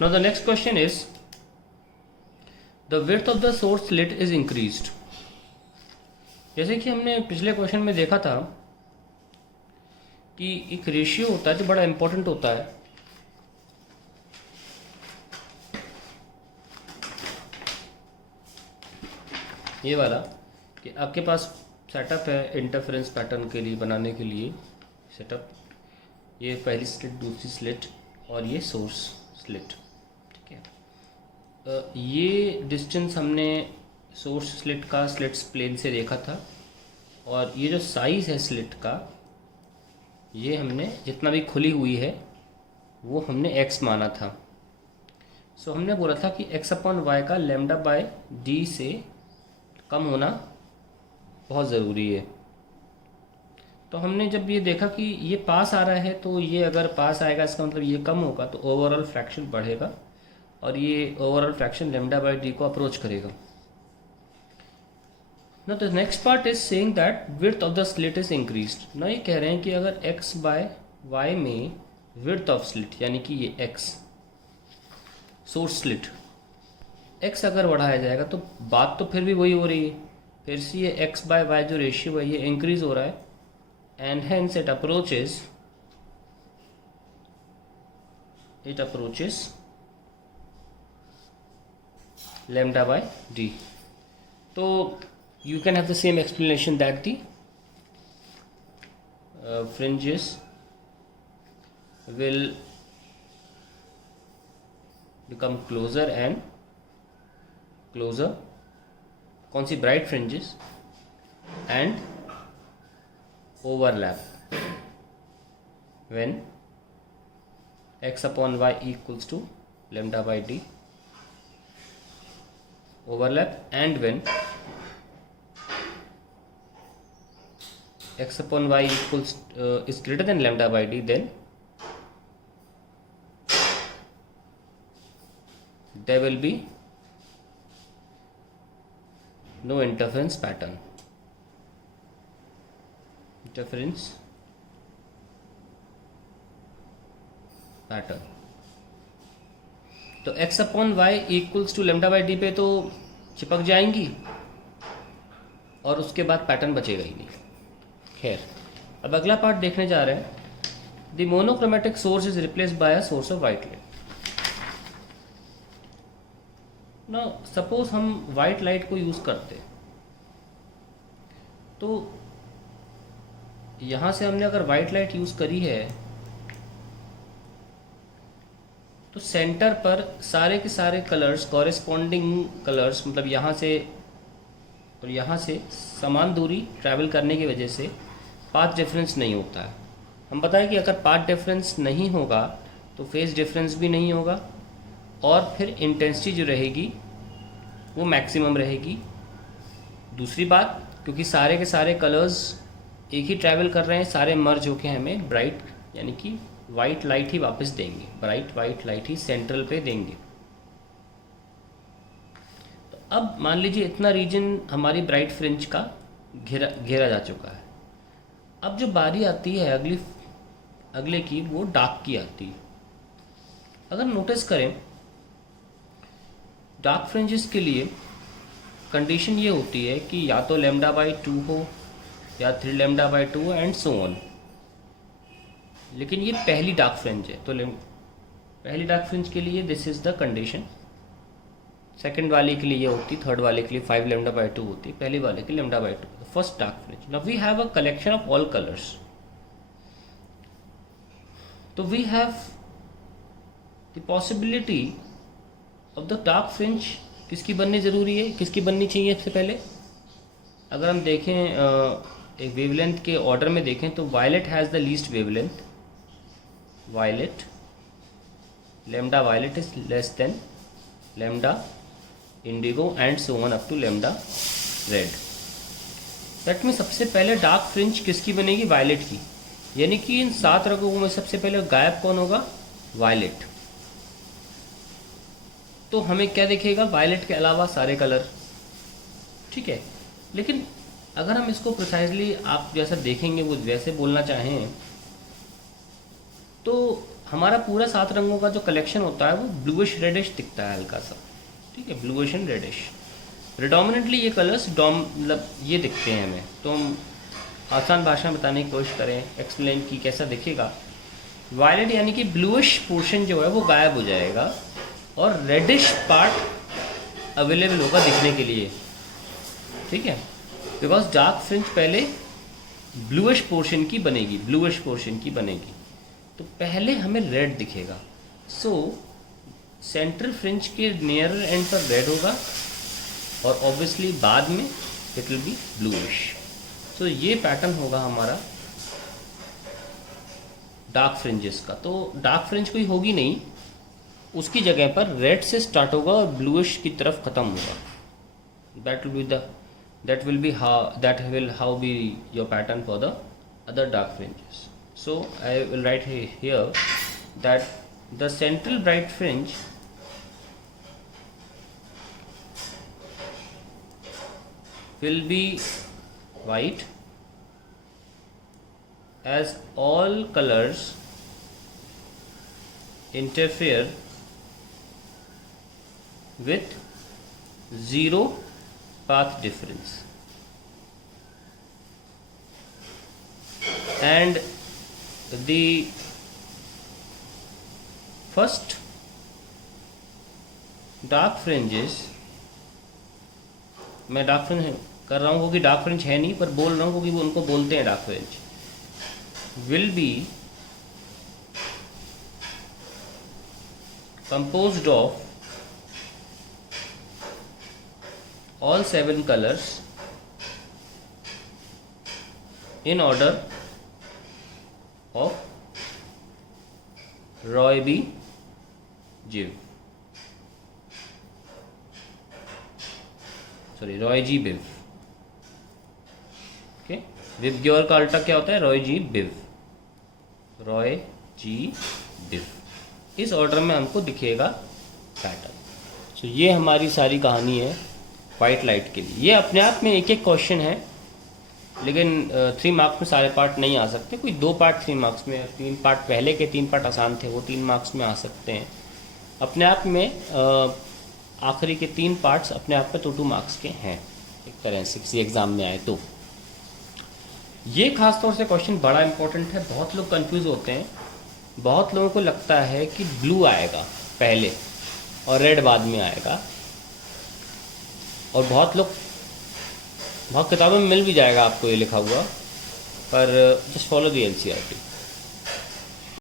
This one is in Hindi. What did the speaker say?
Now the next question is, the width of the source slit is increased. जैसे कि हमने पिछले क्वेश्चन में देखा था कि एक रेशियो होता है जो बड़ा इंपॉर्टेंट होता है, ये वाला, कि आपके पास सेटअप है इंटरफेरेंस पैटर्न के लिए बनाने के लिए सेटअप, ये पहली स्लिट, दूसरी स्लिट और ये सोर्स स्लिट, ठीक है। ये डिस्टेंस हमने सोर्स स्लिट का स्लिट्स प्लेन से देखा था, और ये जो साइज़ है स्लिट का, ये हमने जितना भी खुली हुई है वो हमने x माना था। सो हमने बोला था कि x/y का लैम्डा बाय डी से कम होना बहुत ज़रूरी है। तो हमने जब ये देखा कि ये पास आ रहा है, तो ये अगर पास आएगा इसका मतलब ये कम होगा, तो ओवरऑल फ्रैक्शन बढ़ेगा और ये overall fraction lambda by D को अप्रोच करेगा। ना the next part is saying that width of the slit is increased. ना ये कह रहे हैं कि अगर x बाय वाई में विड्थ ऑफ स्लिट, यानी कि ये x सोर्स स्लिट x अगर बढ़ाया जाएगा, तो बात तो फिर भी वही हो रही है, फिर से ये x बाय वाई जो रेशियो है ये इंक्रीज हो रहा है, and hence it approaches lambda by d. तो you can have the same explanation that the fringes will become closer and closer, कौन सी bright fringes, and overlap when x/y equals to lambda by d, overlap, and when x/y equals is greater than lambda by d, then there will be no interference pattern. तो x/y equals to lambda by D पे तो चिपक जाएंगी और उसके बाद पैटर्न बचेगा ही नहीं। खैर, अब अगला पार्ट देखने जा रहे हैं। The monochromatic source is replaced by a source of white light. ना सपोज हम वाइट लाइट को यूज करते, तो यहां से हमने अगर वाइट लाइट यूज करी है, तो सेंटर पर सारे के सारे कलर्स, कॉरेस्पॉन्डिंग कलर्स, मतलब यहाँ से और यहाँ से समान दूरी ट्रैवल करने की वजह से पाथ डिफरेंस नहीं होता है। हम बताएं कि अगर पाथ डिफरेंस नहीं होगा तो फेज डिफरेंस भी नहीं होगा, और फिर इंटेंसिटी जो रहेगी वो मैक्सिमम रहेगी। दूसरी बात, क्योंकि सारे के सारे कलर्स एक ही ट्रैवल कर रहे हैं, सारे मर्ज होके हमें ब्राइट यानी कि वाइट लाइट ही वापस देंगे, ब्राइट वाइट लाइट ही सेंट्रल पे देंगे। तो अब मान लीजिए इतना रीजन हमारी ब्राइट फ्रिंज का घेरा जा चुका है। अब जो बारी आती है अगले की, वो डार्क की आती है। अगर नोटिस करें, डार्क फ्रिंजेस के लिए कंडीशन ये होती है कि या तो लैम्डा बाई 2 हो या 3 lambda by 2 and so on. लेकिन ये पहली डार्क फ्रिंज है, तो पहली डार्क फ्रिंज के लिए this is the condition. Second वाले के लिए ये होती, थर्ड वाले के लिए 5 लैम्डा बाई 2 होती, पहले वाले के लिए lambda by 2। First dark fringe. Now we have a collection of all colours, तो we have the possibility of the dark fringe. किसकी बननी ज़रूरी है, किसकी बननी चाहिए सबसे पहले? अगर हम देखें एक वेवलेंथ के ऑर्डर में देखें, तो violet has the least wavelength. Violet, lambda violet is less than lambda indigo and so on up to lambda red. That में सबसे पहले डार्क फ्रिंज किसकी बनेगी? वायलेट की। यानी कि इन 7 रंगों में सबसे पहले गायब कौन होगा? वायलेट। तो हमें क्या दिखेगा? वायलेट के अलावा सारे कलर, ठीक है। लेकिन अगर हम इसको प्रिसाइजली आप जैसा देखेंगे वो वैसे बोलना चाहें, तो हमारा पूरा 7 रंगों का जो कलेक्शन होता है वो ब्लूइश रेडिश दिखता है हल्का सा, ठीक है, ब्लूइश एंड रेडिश। प्रिडोमिनेटली ये कलर्स मतलब ये दिखते हैं हमें। तो हम आसान भाषा में बताने की कोशिश करें, एक्सप्लेन की कैसा दिखेगा। वायलेट यानी कि ब्लूइश पोर्शन जो है वो गायब हो जाएगा और रेडिश पार्ट अवेलेबल होगा दिखने के लिए, ठीक है, बिकॉज डार्क फ्रिंज पहले ब्लूइश पोर्शन की बनेगी, ब्लूइश पोर्शन की बनेगी। तो पहले हमें रेड दिखेगा। सो सेंट्रल फ्रिंज के नियर एंड पर रेड होगा और ऑब्वियसली बाद में इट विल बी ब्लूइश। तो ये पैटर्न होगा हमारा डार्क फ्रिंजेस का। तो डार्क फ्रिंज कोई होगी नहीं, उसकी जगह पर रेड से स्टार्ट होगा और ब्लूइश की तरफ ख़त्म होगा। That will be your pattern for the other dark fringes. So I will write here that the central bright fringe will be white as all colors interfere with zero path difference, and the first dark fringes, मैं डार्क फ्रिंज कर रहा हूँ क्योंकि डार्क फ्रिंज है नहीं, पर बोल रहा हूँ क्योंकि वो उनको बोलते हैं dark fringe, will be composed of all 7 colors in order of Roy B. Biv, Roy G. Biv, okay. विव ग्योर का अल्टा क्या होता है? रॉय जी बिव, रॉय जी बिव। इस ऑर्डर में हमको दिखेगा पैटर्न। सो ये हमारी सारी कहानी है वाइट लाइट के लिए। ये अपने आप में एक एक क्वेश्चन है, लेकिन 3 मार्क्स में सारे पार्ट नहीं आ सकते। कोई 2 पार्ट 3 मार्क्स में, 3 पार्ट पहले के 3 पार्ट आसान थे, वो 3 मार्क्स में आ सकते हैं अपने आप में। आखिरी के 3 पार्ट्स अपने आप में 2 मार्क्स के हैं एक तरह से, किसी एग्ज़ाम में आए तो। ये खास तौर से क्वेश्चन बड़ा इंपॉर्टेंट है। बहुत लोग कंफ्यूज होते हैं, बहुत लोगों को लगता है कि ब्लू आएगा पहले और रेड बाद में आएगा, और बहुत किताबों में मिल भी जाएगा आपको ये लिखा हुआ, पर जस्ट फॉलो द एनसीईआरटी।